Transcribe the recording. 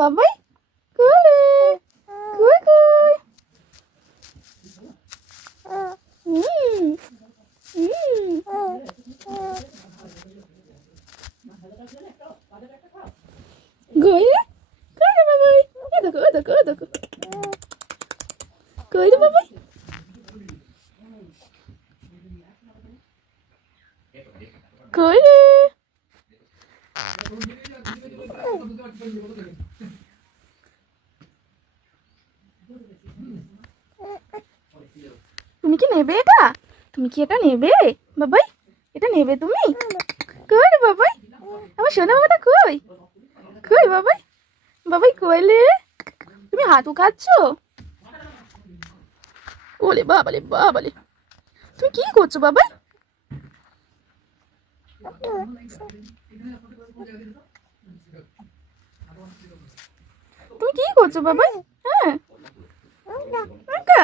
বাবাই কোলে কই কই কই রে বাবাই দেখো দেখো দেখো কই রে বাবাই কই রে তুমি কি নেবে এটা? তুমি কি এটা নেবে বাবাই? এটা নেবে তুমি? কই রে বাবাই? আমার সোনা বাবাটা কই? কই বাবাই? বাবাই কইলে তুমি হাঁটু খাচ্ছ? ওলে বাবালে বাবালে, তুমি কি করছো বাবাই? তুমি কি করছো বাবাই? হ্যাঁ আঙ্কা